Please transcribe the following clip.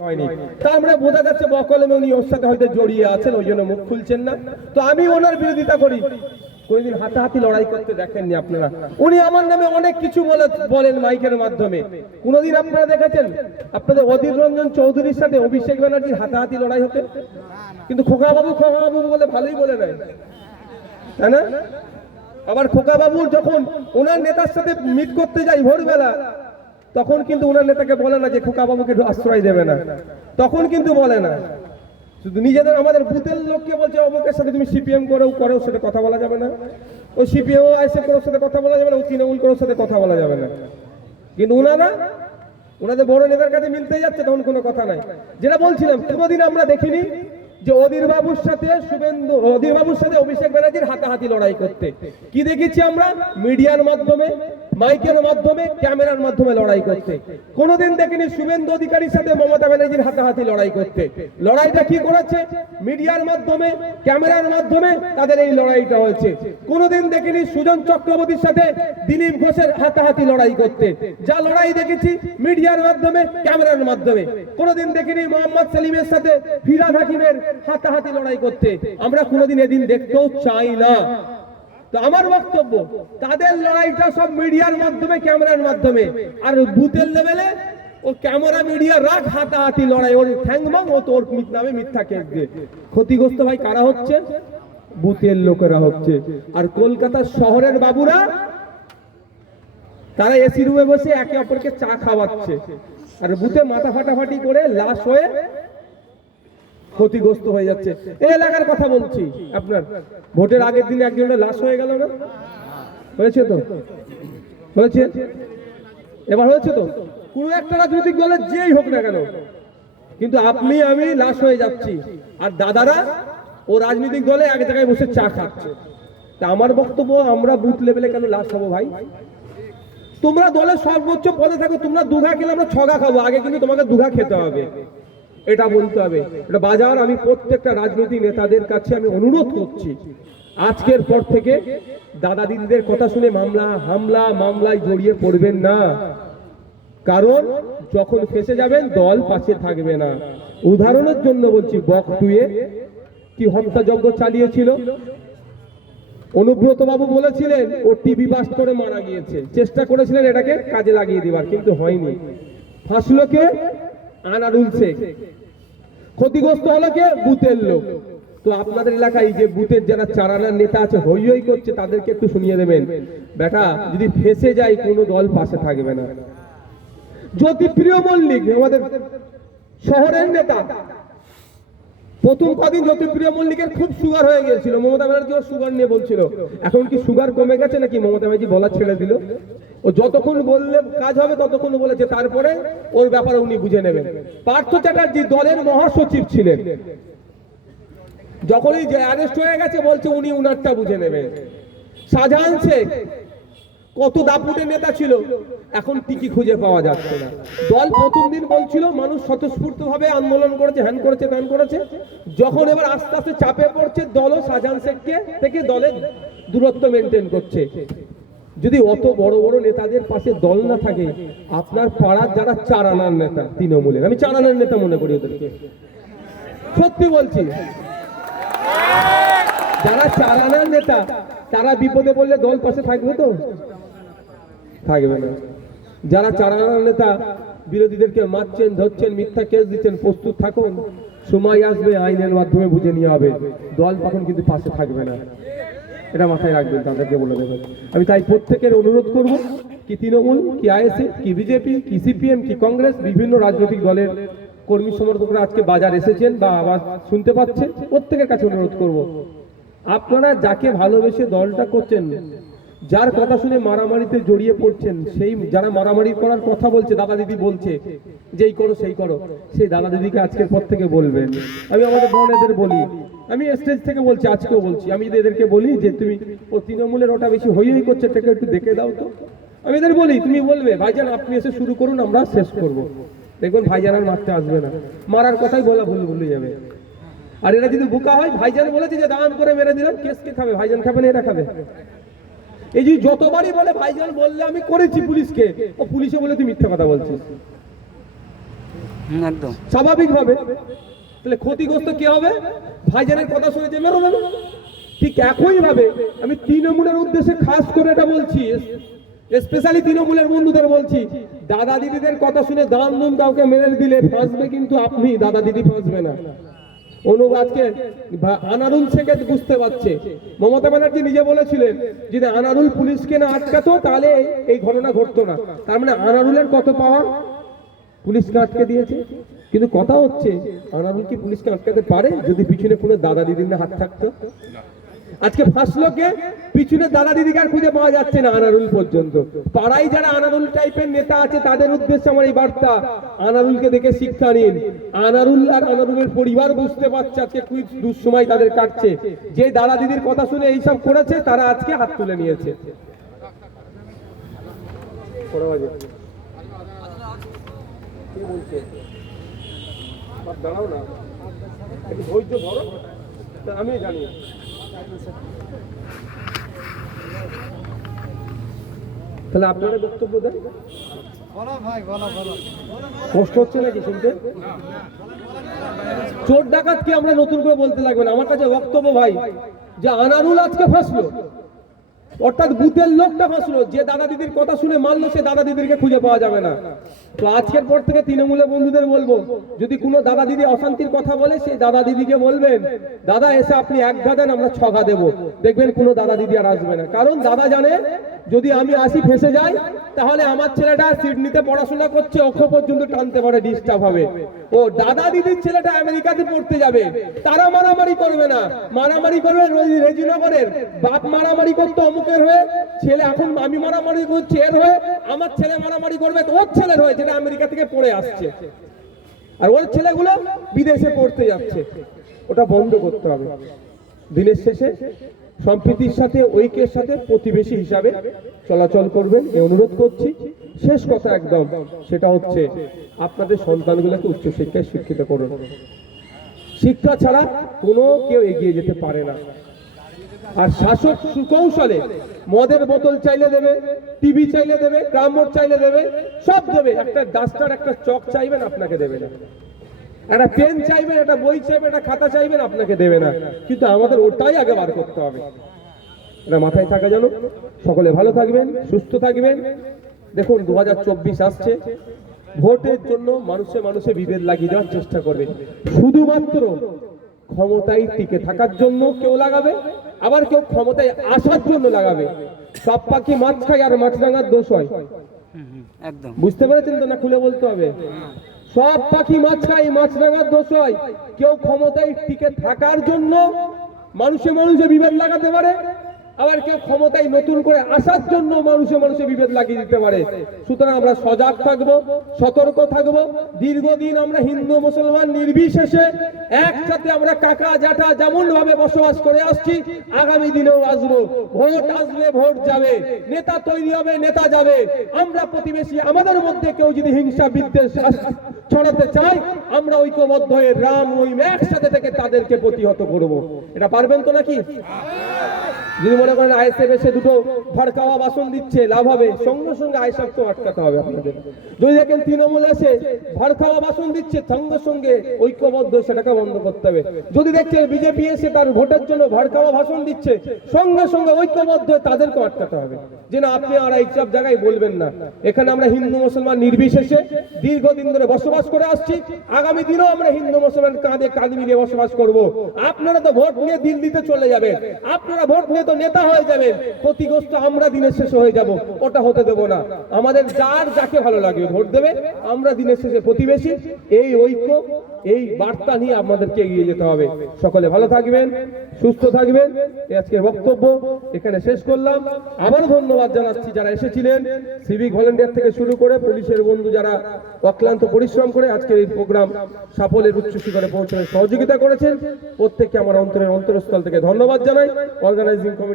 হয়নি। তার মানে বোঝা যাচ্ছে বকলমে উনি ওর সাথে হয়তো জড়িয়ে আছেন, ওই জন্য মুখ খুলছেন না। তো আমি ওনার বিরোধিতা করি। কোনদিন হাতাহাতি লড়াই করতে দেখেননি আপনারা। উনি আমার নামে অনেক কিছু বলে, বলেন মাইকের মাধ্যমে। কোনদিন আপনারা দেখেছেন? আপনাদের অধীর রঞ্জন চৌধুরীর সাথে অভিষেক ব্যানার্জির হাতাহাতি লড়াই হতে? কিন্তু খোকা বাবু খোকা বাবু বলে ভালোই বলে নেয় তাই না? আবার খোকা বাবু যখন ওনার নেতার সাথে মিট করতে যাই ভোরবেলা তখন কিন্তু ওনার নেতাকে বলে না যে খোকা বাবুকে আশ্রয় দেবে না। তখন কিন্তু বলে না। শুধু নিজেদের, আমাদের বুথের লোককে বলছে, অমুকের সাথে তুমি সিপিএম করেও করো সাথে কথা বলা যাবে না। ও সিপিএম আইসে করার সাথে কথা বলা যাবে না, ও তৃণমূল করার সাথে কথা বলা যাবে না। কিন্তু ওনারা ওনাদের বড় নেতার কাছে মিলতে যাচ্ছে, তখন কোনো কথা নাই। যেটা বলছিলাম, কোনোদিন আমরা দেখিনি যে অধীর বাবুর সাথে শুভেন্দু, অধীর বাবুর সাথে অভিষেক ব্যানার্জির হাতাহাতি লড়াই করতে। কি দেখেছি আমরা? মিডিয়ার মাধ্যমে মাইকের মাধ্যমে, ক্যামেরার মাধ্যমে লড়াই করতে কোনোদিন দেখিনি শুভেন্দু অধিকারীর সাথে মমতা ব্যানার্জির হাতাহাতি লড়াই করতে লড়াইটা কি করেছে? মিডিয়ার মাধ্যমে, ক্যামেরার মাধ্যমে তাদের এই লড়াইটা হয়েছে। কোনোদিন দেখিনি সুজন চক্রবর্তীর সাথে দিলীপ ঘোষের হাতাহাতি লড়াই করতে যা লড়াই দেখেছি মিডিয়ার মাধ্যমে, ক্যামেরার মাধ্যমে। কোনোদিন দেখিনি মোহাম্মদ সেলিমের সাথে ফিরাদ হাকিমের হাতাহাতি লড়াই করতে আমরা কোনোদিন এদিন দেখতেও চাই না। তো আমার বক্তব্য, তাদের লড়াইটা সব মিডিয়ার মাধ্যমে, ক্যামেরার মাধ্যমে। আর বুথের লেভেলে, ও ক্যামেরা, মিডিয়া রাখ হাতাহাতি লড়াই। ওর ঠ্যাংমাং ও তোর নামে মিথ্যা কেস দিয়ে। ক্ষতিগ্রস্ত ভাই কারা হচ্ছে? বুথের লোকেরা হচ্ছে। আর কলকাতার শহরের বাবুরা, তারা এসি রুমে বসে একে অপরকে চা খাওয়াচ্ছে। আর বুথে মাথা ফাটাফাটি করে লাশ হয়ে ক্ষতিগ্রস্ত হয়ে যাচ্ছে। এই এলাকার কথা বলছি আপনার। ভোটের আগের দিনে একজনের লাশ হয়ে গেল না? হয়েছে তো? হয়েছে? এবার হয়েছে তো? কোনো একটা রাজনৈতিক দলের যেই হোক না কেন। কিন্তু আপনি, আমি লাশ হয়ে যাচ্ছি। আর দাদারা ও রাজনৈতিক দলে এক জায়গায় বসে চা খাচ্ছে। তা আমার বক্তব্য, আমরা বুথ লেভেলে কেন লাশ হব ভাই? তোমরা দলের সর্বোচ্চ পদে থাকো, তোমরা দুঘা খেলে আমরা ছগা খাব। আগে কিন্তু তোমাকে দুঘা খেতে হবে। এটা বলতে হবে। এটা বাজার, আমি প্রত্যেকটা রাজনৈতিক নেতাদের কাছে আমি অনুরোধ করছি। আজকের পর থেকে দাদা দিদিদের কথা শুনে মামলা, হামলা, মামলায় জড়িয়ে পড়বেন না। কারণ যখন ফেসে যাবেন, দল পাশে থাকবে না। উদাহরণের জন্য বলছি বক টুয়ে কি হত্যাযজ্ঞ চালিয়েছিল? অনুব্রত বাবু বলেছিলেন, ও টিভি বাস করে মারা গিয়েছে। চেষ্টা করেছিলেন এটাকে কাজে লাগিয়ে দেবার, কিন্তু হয়নি। ফাঁসলো কে আনারুল শেখ ক্ষতিগ্রস্ত হলো কে বুথের লোক। তো আপনাদের এলাকায় যে বুথের যারা চারানার নেতা আছে, হই হই করছে, তাদেরকে একটু শুনিয়ে দেবেন। বেটা যদি ফেসে যায়, কোনো দল পাশে থাকবে না। জ্যোতিপ্রিয় মল্লিক, আমাদের শহরের নেতা, প্রথম কদিন জ্যোতিপ্রিয় মল্লিকের খুব সুগার হয়ে গিয়েছিল, মমতা ব্যানার্জি সুগার নিয়ে বলছিল। এখন কি সুগার কমে গেছে নাকি? মমতা ব্যানার্জি বলা ছেড়ে দিল। ও যতক্ষণ বললে কাজ হবে, ততক্ষণ বলেছে, তারপরে ওর ব্যাপারে উনি বুঝে নেবেন। পার্থ চ্যাটার্জি দলের মহাসচিব ছিলেন। যখনই যে অ্যারেস্ট হয়ে গেছে, বলছে উনি উনারটা বুঝে নেবেন। শাহজাহান শেখ কত দাপুটে নেতা ছিল, এখন টিকি খুঁজে পাওয়া যাচ্ছে না। দল প্রথম দিন বলছিল, মানুষ স্বতঃস্ফূর্ত ভাবে আন্দোলন করেছে, হ্যান করেছে, ত্যান করেছে। যখন এবার আস্তে আস্তে চাপে পড়ছে, দলও শাহজাহান শেখকে থেকে দলের দূরত্ব মেনটেন করছে। যদি অত বড় বড় নেতাদের পাশে দল না থাকে, আপনার পাড়ার যারা চারানার নেতা, তৃণমূলের, আমি চারানার নেতা মনে করি ওদেরকে। সত্যি বলছি। যারা চারানার নেতা, তারা বিপদে পড়লে দল পাশে থাকবে তো? থাকবে না। যারা চারানার নেতা, বিরোধীদেরকে মারছেন, ধরছেন, মিথ্যা কেস দিচ্ছেন, প্রস্তুত থাকুন। সময় আসবে, আইনের মাধ্যমে বুঝে নিয়ে হবে। দল তখন কিন্তু পাশে থাকবে না। এটা মাথায় রাখবেন, তাদেরকে বলে দেবেন। আমি তাই প্রত্যেকের অনুরোধ করব, কি তৃণমূল, কি আইএসএ কি বিজেপি, কি সিপিএম, কি কংগ্রেস, বিভিন্ন রাজনৈতিক দলের কর্মী সমর্থকরা আজকে বাজার এসেছেন বা আবার শুনতে পাচ্ছেন, প্রত্যেকের কাছে অনুরোধ করব। আপনারা যাকে ভালোবেসে দলটা করছেন, যার কথা শুনে মারামারিতে জড়িয়ে পড়ছেন, সেই যারা মারামারি করার কথা বলছে, দাদা দিদি বলছে, যেই করো সেই করো, সেই দাদা দিদিকে আজকের পর থেকে বলবেন। আমি আমাদের বোনেদের বলি আমি স্টেজ থেকে বলছি আজকেও বলছি। আমি যদি এদেরকে বলি যে তুমি ও তৃণমূলের ওটা বেশি হই হই করছে এটাকে একটু দেখে দাও তো। আমি এদের বলি তুমি বলবে ভাইজান আপনি এসে শুরু করুন আমরা শেষ করব। দেখুন ভাইজান আর মারতে আসবে না। মারার কথাই বলা ভুল ভুলে যাবে। আর এরা যদি বোকা হয় ভাইজান বলেছে যে দান করে মেরে দিলাম কেস কে খাবে? ভাইজান খাবে না এরা খাবে? এই যে যতবারই বলে ভাইজান বললে আমি করেছি পুলিশকে। ও পুলিশে বলে তুই মিথ্যা কথা বলছিস। একদম। স্বাভাবিকভাবে তাহলে ক্ষতিগ্রস্ত কে হবে? ভাইজানের কথা শুনে যে মেরো দেবে ঠিক একই ভাবে আমি তৃণমূলের উদ্দেশ্যে খাস করে এটা বলছি স্পেশালি তৃণমূলের বন্ধুদের বলছি, দাদা দিদিদের কথা শুনে দান দুন কাউকে মেরে দিলে ফাঁসবে কিন্তু আপনি, দাদা দিদি ফাঁসবে না। অনুপ আজকে আনারুল থেকে বুঝতে পারছে। মমতা ব্যানার্জি নিজে বলেছিলেন, যদি আনারুল পুলিশকে না আটকাতো, তাহলে এই- ঘটনা ঘটতো না। তার মানে আনারুলের কত পাওয়ার পুলিশকে আটকে দিয়েছে। কিন্তু কথা হচ্ছে, আনারুল কি পুলিশকে আটকাতে পারে? যদি পিছনে কোনো দাদা দিদির না হাত থাকতো? আজকে ফাঁসলো কে পিছনে দাদা দিদিকে আর খুঁজে পাওয়া যাচ্ছে না আনারুল পর্যন্ত। পাড়ায় যারা আনারুল টাইপের নেতা আছে, তাদের উদ্দেশ্যে আমার এই বার্তা। আনারুলকে দেখে শিক্ষা নিন। আনারুল আর আনারুলের পরিবার বুঝতে পারছে আজকে খুব দুঃসময় তাদের কাটছে। যে দাদা দিদির কথা শুনে এইসব করেছে, তারা আজকে হাত তুলে নিয়েছে? কি বলছে? দাঁড়াও না। একটু ধৈর্য ধরো। আমি জানি। তাহলে আপনারা বক্তব্য দেন। কষ্ট হচ্ছে নাকি শুনতে? চোর ডাকাত কি আমরা নতুন করে বলতে লাগবে না? আমার কাছে বক্তব্য ভাই, যে আনারুল আজকে ফাঁসলো। অর্থাৎ বুথের লোকটা ফাঁসলো। যে দাদা দিদির কথা শুনে মানলো সে দাদা দিদিকে খুঁজে পাওয়া যাবে না। তো আজকের পর থেকে তৃণমূলের বন্ধুদের বলব, যদি কোনো দাদা দিদি অশান্তির কথা বলে সেই দাদা দিদিকে বলবেন, দাদা, এসে আপনি এক ঘা দেন, আমরা ছগা দেবো। দেখবেন কোনো দাদা দিদি আর আসবে না। কারণ দাদা জানে, যদি আমি আসি ফেসে যাই, তাহলে আমার ছেলেটা সিডনিতে পড়াশোনা করছে অক্ষ পর্যন্ত টানতে পারে, ডিস্টার্ব হবে। ও দাদা দিদির ছেলেটা আমেরিকাতে পড়তে যাবে। তারা মারামারি করবে না। মারামারি করবে রেজিনগরের। বাপ মারামারি করতো অমুকের হয়ে। ছেলে এখন আমি মারামারি করছি এর হয়ে। আমার ছেলে মারামারি করবে ওর ছেলের হয়ে, যেটা আমেরিকা থেকে পড়ে আসছে। আর ওর ছেলেগুলো বিদেশে পড়তে যাচ্ছে। ওটা বন্ধ করতে হবে। দিনের শেষে সম্প্রীতির সাথে, ঐক্যের সাথে প্রতিবেশী হিসাবে চলাচল করবেন, এ অনুরোধ করছি। শেষ কথা একদম, সেটা হচ্ছে আপনাদের সন্তানগুলোকে উচ্চশিক্ষায় শিক্ষিত করুন। শিক্ষা ছাড়া কোনো কেউ এগিয়ে যেতে পারে না। আর শাসক সুকৌশলে মদের বোতল চাইলে দেবে, টিভি চাইলে দেবে গ্রামবোর্ড চাইলে দেবে, সব দেবে। একটা ডাস্টার, একটা চক চাইবেন, আপনাকে দেবে না। একটা পেন চাইবেন একটা বই চাইবেন একটা খাতা চাইবেন আপনাকে দেবে না। কিন্তু আমাদের ওটাই আগে বার করতে হবে। এটা মাথায় থাকা যেন সকলে ভালো থাকবেন সুস্থ থাকবেন। দেখুন দু হাজার চব্বিশ আসছে। ভোটের জন্য মানুষে মানুষে বিভেদ লাগিয়ে দেওয়ার চেষ্টা করবে। শুধুমাত্র ক্ষমতায় টিকে থাকার জন্য কেউ লাগাবে আবার কেউ ক্ষমতায় আসার জন্য লাগাবে। সব পাখি মাছ খায় আর মাছ রাঙার দোষ হয়। একদম। বুঝতে পেরেছেন তো না খুলে বলতে হবে? সব পাখি মাছ খায়, মাছ রাঙার দোষ হয়। কেউ ক্ষমতায় টিকে থাকার জন্য মানুষে মানুষে বিভেদ লাগাতে পারে। আবার কেউ ক্ষমতায় নতুন করে আসার জন্য মানুষে মানুষে বিভেদ লাগিয়ে দিতে পারে। সুতরাং আমরা সজাগ থাকব, সতর্ক থাকব। দীর্ঘদিন আমরা হিন্দু, মুসলমান নির্বিশেষে একসাথে আমরা কাকা জাটা যেমন ভাবে বসবাস করে আসছি, আগামী দিনেও আসব। ভোট আসবে ভোট যাবে, নেতা তৈরি হবে, নেতা যাবে। আমরা প্রতিবেশী, আমাদের মধ্যে কেউ যদি হিংসা, বিদ্বেষ ছড়াতে চাই আমরা ঐক্যবদ্ধ হয়ে রাম ওই একসাথে থেকে তাদেরকে প্রতিহত করব। এটা পারবেন তো নাকি? যদি মনে করেন আইএসএফ এসে দুটো ভড়কাওয়া বাসন দিচ্ছে, লাভ হবে। সঙ্গে সঙ্গে আইএসএফ তো আটকাতে হবে আপনাদের। যদি দেখেন তৃণমূল এসে ভড়কাওয়া বাসন দিচ্ছে, সঙ্গে সঙ্গে ঐক্যবদ্ধ সেটাকে বন্ধ করতে হবে। যদি দেখছেন বিজেপি এসে তার ভোটের জন্য ভড়কাওয়া ভাষণ দিচ্ছে, সঙ্গে সঙ্গে ঐক্যবদ্ধ তাদেরকে আটকাতে হবে। যে না, আপনি আর এইসব জায়গায় বলবেন না। এখানে আমরা হিন্দু, মুসলমান নির্বিশেষে দীর্ঘদিন ধরে বসবাস করে আসছি। আগামী দিনেও আমরা হিন্দু, মুসলমান কাঁধে কাঁধ মিলিয়ে বসবাস করব। আপনারা তো ভোট নিয়ে দিল্লিতে চলে যাবেন। আপনারা ভোট নিয়ে তো নেতা হয়ে যাবে ক্ষতিগ্রস্ত আমরা দিনের শেষে হয়ে যাব, ওটা হতে দেব না। আমাদের যার যাকে ভালো লাগবে ভোট দেবে, আমরা দিনের শেষে প্রতিবেশী, এই ঐক্য এই বার্তা নিয়ে আমাদেরকে এগিয়ে যেতে হবে। সকলে ভালো থাকবেন, সুস্থ থাকবেন। আজকের বক্তব্য এখানে শেষ করলাম। আবারও ধন্যবাদ জানাচ্ছি যারা এসেছিলেন। সিভিক ভলেন্টিয়ার থেকে শুরু করে পুলিশের বন্ধু যারা অক্লান্ত পরিশ্রম করে আজকের এই প্রোগ্রাম সাফল্যের উচ্চ শিখরে পৌঁছানোর সহযোগিতা করেছেন, প্রত্যেককে আমার অন্তরের অন্তরস্থল থেকে ধন্যবাদ জানাই। Organising committee